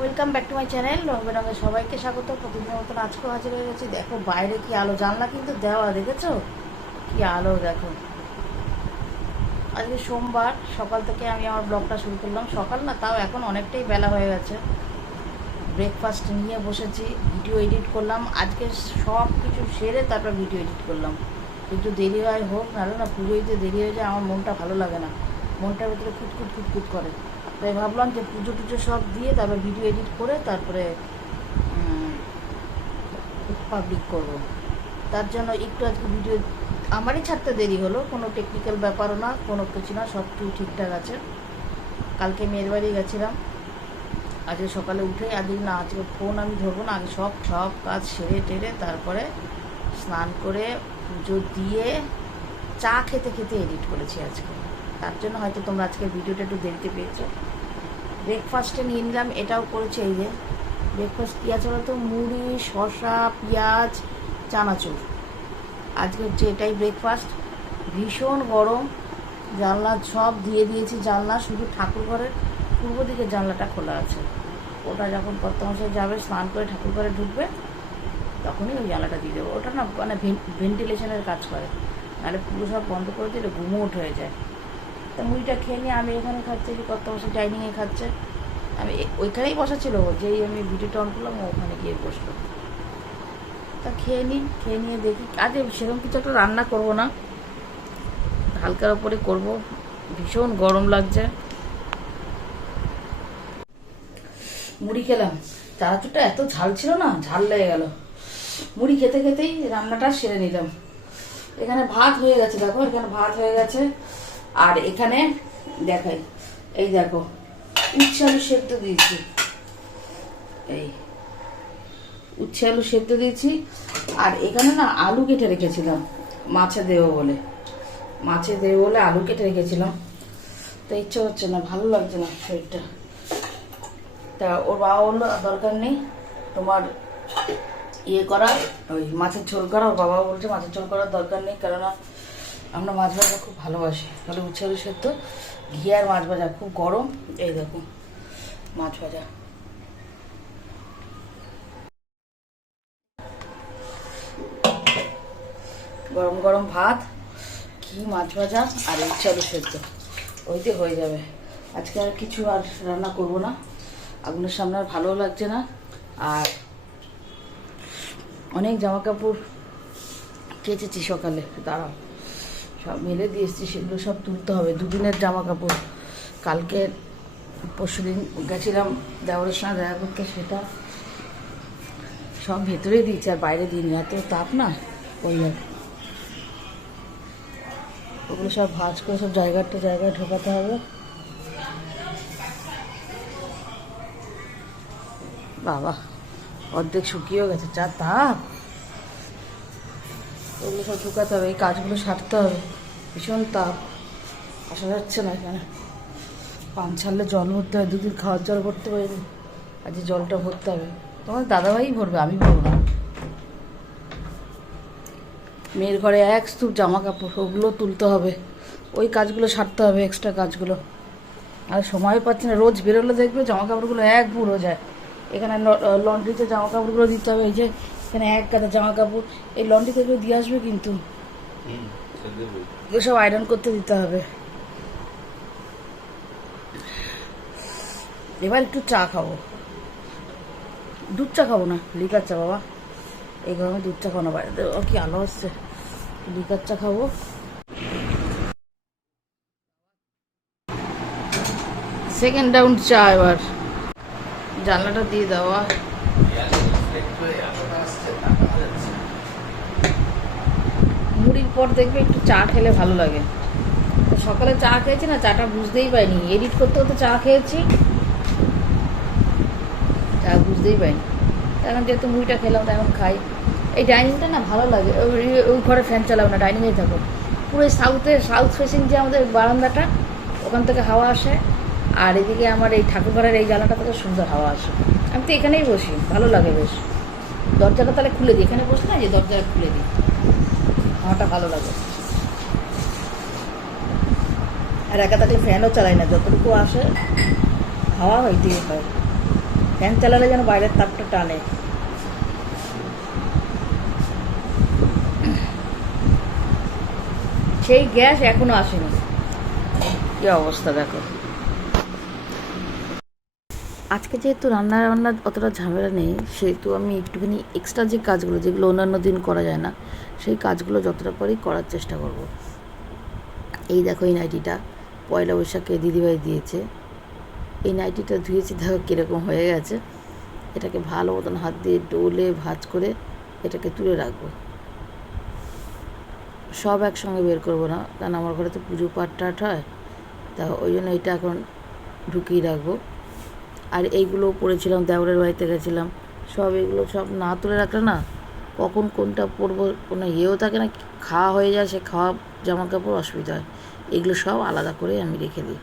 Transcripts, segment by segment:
Welcome back to my channel. রঙে রঙে সবাইকে স্বাগত। প্রতিদিনের মতন আজকেও হাজির হয়ে গেছি। দেখো বাইরে কি আলো, জানলা কিন্তু দেওয়া, দেখেছো কি আলো দেখো। আজকে সোমবার সকাল থেকে আমি আমার ব্লগটা শুরু করলাম। সকাল না, তাও এখন অনেকটাই বেলা হয়ে গেছে। ব্রেকফাস্ট নিয়ে বসেছি, ভিডিও এডিট করলাম। আজকে সব কিছু সেরে তারপর ভিডিও এডিট করলাম। একটু দেরি হয় হোক, নাহলে না পুজোয় যে দেরি হয়ে যায় আমার মনটা ভালো লাগে না, মনটার ভিতরে খুঁতখুত খুঁতখুত করে। তাই ভাবলাম যে পুজো টুজো সব দিয়ে তারপর ভিডিও এডিট করে তারপরে পাবলিক করব। তার জন্য একটু আজকে ভিডিও আমারই ছাড়তে দেরি হলো, কোনো টেকনিক্যাল ব্যাপারও না, কোনো কিছু না, সব কিছু ঠিকঠাক আছে। কালকে মেয়ের বাড়ি গেছিলাম, আজকে সকালে উঠে আজকে না, আজকে ফোন আমি ধরবো না, আগে সব কাজ সেরে টেরে তারপরে স্নান করে পুজো দিয়ে চা খেতে খেতে এডিট করেছি আজকে। তার জন্য হয়তো তোমরা আজকে ভিডিওটা একটু দেরিতে পেয়েছো। ব্রেকফাস্টে নিয়ে নিলাম, এটাও করেছে। এই যে ব্রেকফাস্ট কী আছে বলতো, মুড়ি, শসা, পেঁয়াজ, চানাচুর। আজকে হচ্ছে এটাই ব্রেকফাস্ট। ভীষণ গরম, জানলা সব দিয়ে দিয়েছি। জানলা শুধু ঠাকুর ঘরের পূর্ব দিকের জানলাটা খোলা আছে। ওটা যখন কর্তামশাই যাবে স্নান করে ঠাকুর ঘরে ঢুকবে তখনই ওই জানলাটা দিয়ে দেবো। ওটা না মানে ভেন্টিলেশনের কাজ করে, নাহলে পুরো সব বন্ধ করে দিলে গুমোট হয়ে যায়। তা মুড়িটা খেয়ে নিয়ে আমি এখানে খাচ্ছি, কর্তামশাই ডাইনিংয়ে খাচ্ছে। আমি ওইখানেই বসা ছিল, যেই আমি ভিডিওটা অন করলাম ওখানে গিয়ে বসলো। তা খেয়ে নিই, খেয়ে নিয়ে দেখি। আজ সেরকম কিছু একটা রান্না করবো না, হালকার ওপরে করব। ভীষণ গরম লাগছে। মুড়ি খেলাম, চানাচুরটা এত ঝাল ছিল না, ঝাল লেগে গেল। মুড়ি খেতে খেতেই রান্নাটা সেরে নিলাম। এখানে ভাত হয়ে গেছে, দেখো এখানে ভাত হয়ে গেছে। আর এখানে দেখাই, এই দেখো উচ্ছে আলু সেদ্ধ দিয়েছি, এই উচ্ছে আলু সেদ্ধ দিয়েছি। আর এখানে না আলু কেটে রেখেছিলাম মাছে দেবো বলে, আলু কেটে রেখেছিলাম। তো ইচ্ছে হচ্ছে না, ভালো লাগছে না শরীরটা। তা ওর বাবা বললো দরকার নেই তোমার ইয়ে করা, ওই মাছের ঝোল করা। ওর বাবা বলছে মাছের ঝোল করার দরকার নেই, কেননা আমরা মাছ ভাজা খুব ভালোবাসি। তাহলে উচ্ছে আলু সেদ্ধ, ঘি আর মাছ ভাজা, খুব গরম। এই দেখো মাছ ভাজা, গরম গরম ভাত, ঘি, মাছ ভাজা আর উচ্ছে আলু সেদ্ধ, ওইতে হয়ে যাবে। আজকে আর কিছু আর রান্না করব না, আগুনের সামনে আর ভালোও লাগছে না। আর অনেক জামা কাপড় কেচেছি সকালে, দাঁড়াও সব মেলে দিয়ে এসেছি, সেগুলো সব তুলতে হবে। দুদিনের জামা কাপড়, কালকে পরশুদিন গেছিলাম দেওরের সঙ্গে দেখা করতে, সেটা সব ভেতরেই দিয়েছি আর বাইরে দিইনি, এত তাপ না। ওই ওগুলো সব ভাঁজ করে সব জায়গায় ঢোকাতে হবে। বাবা অর্ধেক শুকিয়েও গেছে, যা তাপ। ওগুলো সব ঢুকাতে হবে, এই কাজগুলো সারতে হবে। ভীষণ তাপ, আসা যাচ্ছে না এখানে। পান ছাড়লে জল ভরতে হবে, দুদিন খাওয়ার জল ভরতে পারিনি, আজ জলটা ভরতে হবে। তোমার দাদাভাই ভরবে, আমি ভরবো না। মেয়ের ঘরে এক স্তূপ জামা কাপড়, ওগুলো তুলতে হবে, ওই কাজগুলো সারতে হবে, এক্সট্রা কাজগুলো। আর সময় পাচ্ছি না, রোজ বেরোলে দেখবে জামা কাপড়গুলো এক বুড়ো যায়। এখানে লন্ড্রিতে জামা কাপড়গুলো দিতে হবে, এই যে এখানে এক গাদা জামা কাপড়, এই লন্ড্রি থেকে দিয়ে আসবে, কিন্তু এগুলো সব আয়রন করতে দিতে হবে। এবার একটু চা খাবো, দুধ চা খাবো না, লিকার চা। বাবা এই গরমে দুধ চা খাবো বাইরে, কি আলো হচ্ছে। লিকার চা খাবো। সেকেন্ড রাউন্ড চা। এবার জানলাটা দিয়ে দেওয়া। মুড়ির পর দেখবে একটু চা খেলে ভালো লাগে। সকালে চা খেয়েছি না, চাটা বুঝতেই পাইনি, এডিট করতে করতে চা খেয়েছি, চা বুঝতেই পাইনি। এখন যেহেতু মুড়িটা খেলাম তো এখন খাই। এই ডাইনিংটা না ভালো লাগে, ওই ঘরে ফ্যান চালাবো না, ডাইনিংয়েই থাকো। পুরো সাউথ ফেসিং যে আমাদের বারান্দাটা, ওখান থেকে হাওয়া আসে। আর এদিকে আমার এই ঠাকুরঘরের এই জানলাটা থেকে সুন্দর হাওয়া আসে। আমি তো এখানেই বসি, ভালো লাগে বেশ। দরজাটা তাহলে খুলে দিই, এখানে বসে না, যে দরজাটা খুলে দিই, হাওয়াটা ভালো লাগে। আর একা থাকলে ফ্যানও চালাই না, যতটুকু আসে হাওয়া ওইদিকে হয়। ফ্যান চালালে যেন বাইরের তাপটা টানে। সেই গ্যাস এখনো আসেনি, কি অবস্থা দেখো। আজকে যেহেতু রান্নার অতটা ঝামেলা নেই, সেহেতু আমি একটুখানি এক্সট্রা যে কাজগুলো যেগুলো অন্যান্য দিন করা যায় না, সেই কাজগুলো যতটা পারি করার চেষ্টা করব। এই দেখো, এই নাইটিটা পয়লা বৈশাখে দিদিভাই দিয়েছে। এই নাইটিটা ধুয়েছি, দেখো কীরকম হয়ে গেছে। এটাকে ভালো মতন হাত দিয়ে ডোলে ভাঁজ করে এটাকে তুলে রাখবো। সব একসঙ্গে বের করবো না, কারণ আমার ঘরে তো পুজো পাঠ টাঠ হয়, তা ওই জন্য এটা এখন ঢুকিয়ে রাখবো। আর এইগুলো পরেছিলাম, দেওরের বাড়িতে গেছিলাম, সব এগুলো সব না তুলে রাখলে না কখন কোনটা পরবো কোনো ইয়েও থাকে না, খাওয়া হয়ে যায়, সে খাওয়া জামা কাপড় অসুবিধা হয়। এগুলো সব আলাদা করে আমি রেখে দিই,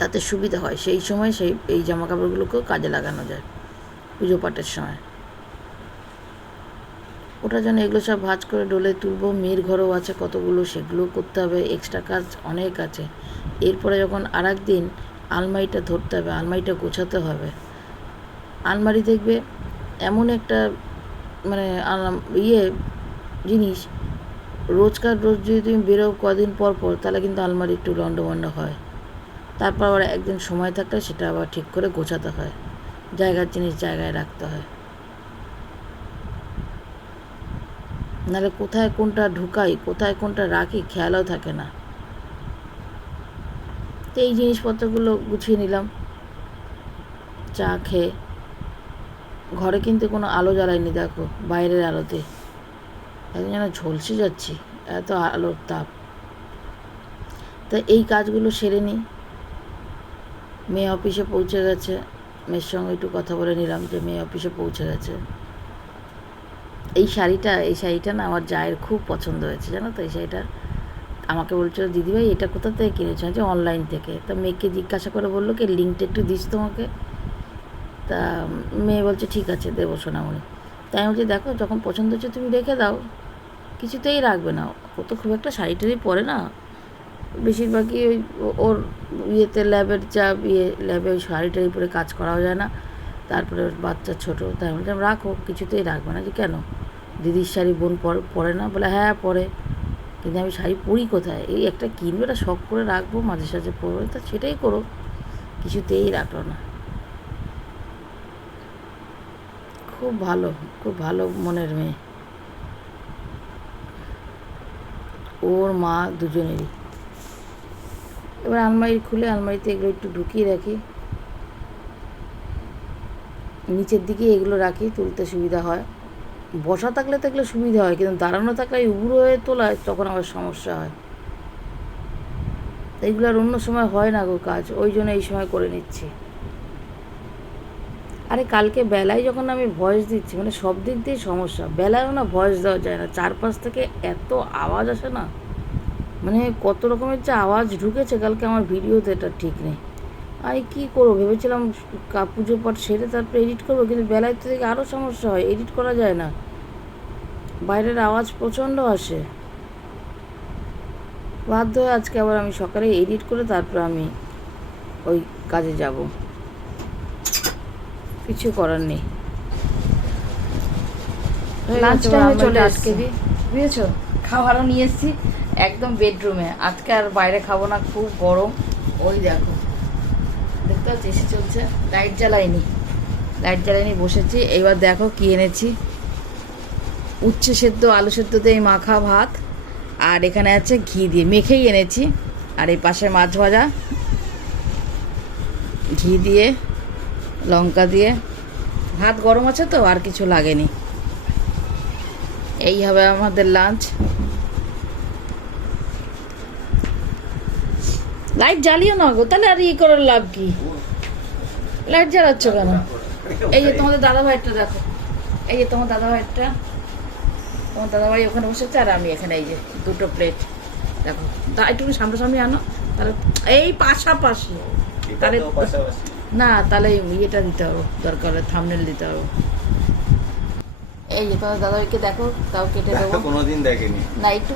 তাতে সুবিধা হয়। সেই সময় এই জামা কাপড়গুলোকেও কাজে লাগানো যায় পুজো পাঠের সময়। ওটার জন্য এগুলো সব ভাঁজ করে ডোলে তুলবো। মেয়ের ঘরেও আছে কতগুলো, সেগুলো করতে হবে, এক্সট্রা কাজ অনেক আছে। এরপরে যখন আর একদিন আলমারিটা ধরতে হবে, আলমারিটা গোছাতে হবে। আলমারি দেখবে এমন একটা মানে জিনিস, রোজ যদি তুমি বেরো কদিন পর পর, তাহলে কিন্তু আলমারি একটু লন্ডভন্ড হয়। তারপর আবার একদিন সময় থাকলে সেটা আবার ঠিক করে গোছাতে হয়, জায়গার জিনিস জায়গায় রাখতে হয়। নাহলে কোথায় কোনটা ঢুকাই, কোথায় কোনটা রাখি খেয়ালও থাকে না। তো এই জিনিসপত্রগুলো গুছিয়ে নিলাম চা খেয়ে। ঘরে কিন্তু কোনো আলো জ্বালাইনি, দেখো বাইরের আলোতে এখন যেন ঝলসে যাচ্ছি, এত আলোর তাপ। তা এই কাজগুলো সেরে নিই। মেয়ে অফিসে পৌঁছে গেছে, মেয়ের সঙ্গে একটু কথা বলে নিলাম যে মেয়ে অফিসে পৌঁছে গেছে। এই শাড়িটা না আমার জায়ের খুব পছন্দ হয়েছে, জানো তো। এই শাড়িটা আমাকে বলছিল, দিদিভাই এটা কোথা থেকে কিনেছো? যে অনলাইন থেকে। তা মেয়েকে জিজ্ঞাসা করে বললো কি লিঙ্কটা একটু দিস তোমাকে। তা মেয়ে বলছে ঠিক আছে দেবো সোনামণি। তাই আমি বলছি দেখো, যখন পছন্দ হচ্ছে তুমি রেখে দাও, কিছুতেই রাখবে না। ও তো খুব একটা শাড়ি টাড়ি পরে না, বেশিরভাগই ওই ওর ইয়েতে ল্যাবে ওই শাড়ি টাড়ি পরে কাজ করাও যায় না। তারপরে ওর বাচ্চা ছোটো, তাই আমি বললাম রাখো, কিছুতেই রাখবে না। যে কেন, দিদির শাড়ি বোন পরে না? বলে হ্যাঁ পরে, কিন্তু আমি শাড়ি পরি কোথায়? এই একটা কিনবে, এটা শখ করে রাখবো, মাঝে সাঝে পরবো, তা সেটাই করো। কিছুতেই রাখলো না। খুব ভালো, খুব ভালো মনের মেয়ে, ওর মা দুজনেরই। এবার আলমারি খুলে আলমারিতে এগুলো একটু ঢুকিয়ে রাখি, নিচের দিকে এগুলো রাখি, তুলতে সুবিধা হয়। বসা থাকলে সুবিধা হয়, কিন্তু দাঁড়ানো থাকলে উবুড়ো হয়ে তোলায় তখন আবার সমস্যা হয়। এইগুলো আর অন্য সময় হয় না গো কাজ, ওই জন্য এই সময় করে নিচ্ছি। আরে কালকে বেলায় যখন আমি ভয়েস দিচ্ছি, মানে সব দিক দিয়ে সমস্যা, বেলায়ও না ভয়েস দেওয়া যায় না, চারপাশ থেকে এত আওয়াজ আসে না, মানে কত রকমের যে আওয়াজ ঢুকেছে কালকে আমার ভিডিওতে, এটা ঠিক নেই। আমি কী করবো ভেবেছিলাম পুজো পাঠ সেরে তারপরে এডিট করবো, কিন্তু বেলায় থেকে আরও সমস্যা হয়, এডিট করা যায় না, বাইরের আওয়াজ প্রচণ্ড আসে। বাধ্য হয়ে আজকে আবার আমি সকালে এডিট করে তারপর আমি ওই কাজে যাব, কিছু করার নেই। লাঞ্চ টাইমে চলে আজকে বুঝেছো, খাবারও নিয়ে এসেছি একদম বেডরুমে। আজকে আর বাইরে খাবো না, খুব গরম। ওই দেখো, দেখতে পাচ্ছি এসে চলছে, লাইট জ্বালাইনি বসেছি। এইবার দেখো কি এনেছি, উচ্ছে সেদ্ধ আলু সেদ্ধ দিয়ে মাখা ভাত, আর এখানে আছে ঘি দিয়ে মেখেই এনেছি, আর এই পাশে মাছ ভাজা, ঘি দিয়ে লঙ্কা দিয়ে। ভাত গরম আছে তো, আর কিছু লাগেনি। এই হবে আমাদের লাঞ্চ। লাইট জ্বালিও না গো, তাহলে আর করার লাভ কি? লাইট জ্বালাচ্ছ কেন? এই যে তোমাদের দাদা ভাইটা দেখো, এই যে তোমার দাদা ভাইটা, তোমার দাদাভাই ওখানে বসেছে, আর আমি এখানে। এই যে দুটো প্লেট দেখো, একটু সামনাসামনি আনো, তাহলে এই পাশাপাশি, তাহলে না, তাহলে ইয়েটা দিতে হবে, দরকার হলে থাম্বনেল দিতে হবে। এই যে তোমার দাদাভাইকে দেখো, তাও কেটে দেবো। কোনোদিন দেখেনি না, একটু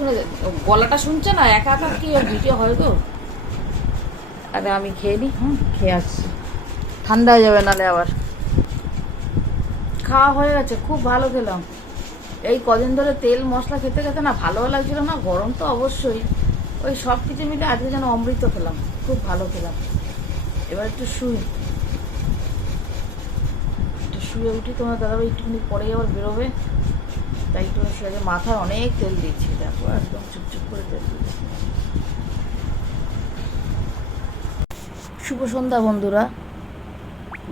গলাটা শুনছে না, একা কি ভিডিও হয় গো। আরে আমি খেয়ে নিই, খেয়ে আসছি। ঠান্ডা হয়ে যাবে নালে আবার। খাওয়া হয়ে গেছে, খুব ভালো খেলাম। এই কদিন ধরে তেল মশলা খেতে খেতে না ভালো লাগছিল না, গরম তো অবশ্যই, ওই সব কিছু মিলে আজকে যেন অমৃত খেলাম, খুব ভালো খেলাম। এবার একটু শুয়ে উঠি, তোমার দাদাভাই একটুখানি পরেই আবার বেরোবে, তাই একটু শুয়ে। মাথায় অনেক তেল দিচ্ছি, দেখো একদম চুপচুপ করে তেল দিচ্ছি। শুভ সন্ধ্যা বন্ধুরা,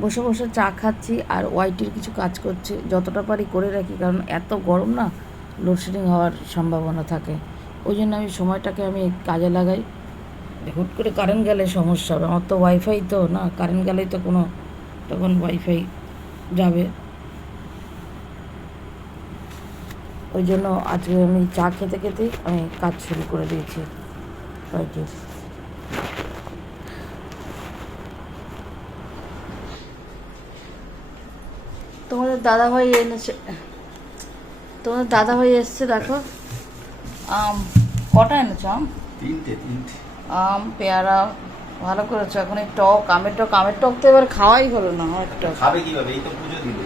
বসে বসে চা খাচ্ছি আর ওয়াইটির কিছু কাজ করছি, যতটা পারি করে রাখি, কারণ এত গরম না, লোডশেডিং হওয়ার সম্ভাবনা থাকে। ওই জন্য আমি সময়টাকে কাজে লাগাই। হুট করে কারেন্ট গেলে সমস্যা হবে, আমার তো ওয়াইফাই তো না, কারেন্ট গেলেই তো কোনো তখন ওয়াইফাই যাবে। ওই জন্য আজকে আমি চা খেতে খেতেই আমি কাজ শুরু করে দিয়েছি ওয়াইটির। তোমাদের দাদাভাই এনেছে, তোমাদের দাদাভাই এসছে, দেখো আম কটা এনেছো? তিনটে আম, পেয়ারা, ভালো করেছো। এখন এই টক, আমের টক তো এবার খাওয়াই হলো না। একটা খাবে কিভাবে, এই তো পুজো দিবে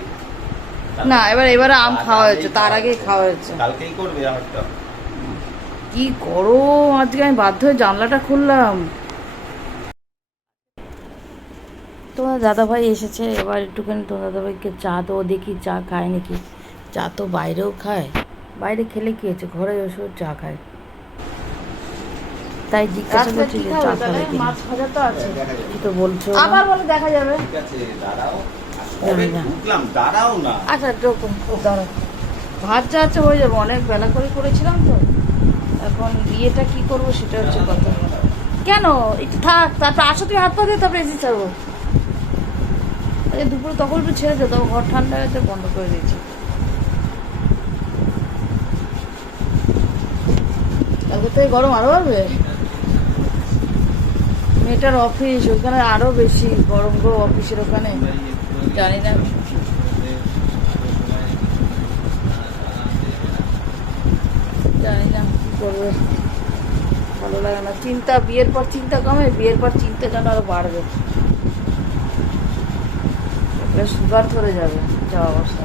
না, এবারে আম খাওয়া হয়েছে, তার আগেই খাওয়া হয়েছে। কালকেই করবে আমারটা। কি গরম, আজকে আমি বাধ্য হয়ে জানলাটা খুললাম। তোমার দাদাভাই এসেছে, এবার একটুখানি তোমার দাদাভাইকে চা দেবো, দেখি চা খায় নাকি। চা তো বাইরেও খায়, বাইরে খেলে কি হয়েছে, ঘরে এসেও চা খায়, তাই জিজ্ঞাসা করছি যে চা খাবে কি। মাছ ভাজা তো আছে, কি তো বলছো আবার বলে দেখা যাবে। ঠিক আছে দাঁড়াও, কবে ঢুকলাম, দাঁড়াও না। আচ্ছা দাঁড়াও, ভাত যা আছে হয়ে যাবে, অনেক বেলা করে করেছিলাম তো। এখন বিয়েটা কি করবো সেটা হচ্ছে কথা। কেন একটু থাক, তারপর আসো, তুমি হাত পা দিয়ে তারপরে এসে ছাড়বো। দুপুরে তখন একটু ছেড়ে যেত, ঘর ঠান্ডা হয়েছে, বন্ধ করে দিয়েছি। কালকে থেকে গরম আরো বাড়বে। মেয়েটার অফিস ওখানে আরো বেশি গরম গো, অফিসের ওখানে জানি না, কি করবে, ভালো লাগে না। চিন্তা, বিয়ের পর চিন্তা কমে, বিয়ের পর চিন্তা যেন আরো বাড়বে, সুগার ধরে যাবে যা অবস্থা।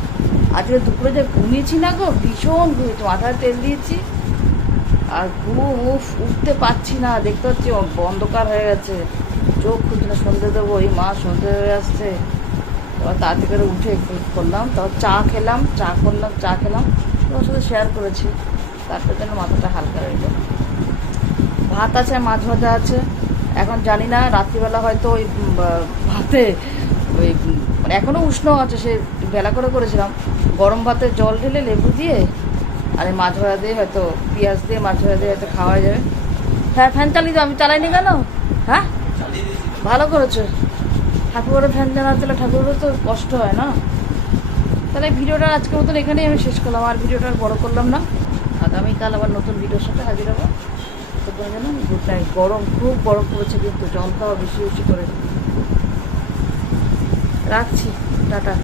আজকে দুপুরে যে ঘুমিয়েছি না গো, ভীষণ ঘুমিয়েছি, মাথায় তেল দিয়েছি আর উঠতে পারছি না, দেখতে পাচ্ছি অন্ধকার হয়ে গেছে, চোখ খুঁজছে না, সন্ধে দেবো, এই মা সন্ধে হয়ে আসছে। এবার তাড়াতাড়ি করে উঠে করলাম, তারপর চা খেলাম, তোমার সাথে শেয়ার করেছি, তারপর যেন মাথাটা হালকা রইল। ভাত আছে, মাছ ভাজা আছে, এখন জানি না রাত্রিবেলা হয়তো ওই ভাতে ওই মানে এখনও উষ্ণ আছে, সে বেলা করে করেছিলাম, গরম ভাতে জল ঢেলে লেবু দিয়ে আর এই মাছ ভাজা দিয়ে হয়তো পেঁয়াজ দিয়ে মাছ ভাজা দিয়ে হয়তো খাওয়া যাবে। হ্যাঁ ফ্যান চালিয়ে দাও, আমি চালাইনি কেন? হ্যাঁ ভালো করেছো, ঠাকুরের ফ্যান জানার দিলে ঠাকুরেরও তো কষ্ট হয় না। তাহলে ভিডিওটা আজকের মতন এখানেই আমি শেষ করলাম, আর ভিডিওটা বড় করলাম না। আগামীকাল আবার নতুন ভিডিওর সাথে হাজির হবো। তো জানো গুড নাইট। গরম, খুব গরম পড়েছে, কিন্তু জল খাওয়া বেশি বেশি করে। রাখছি, টাটা।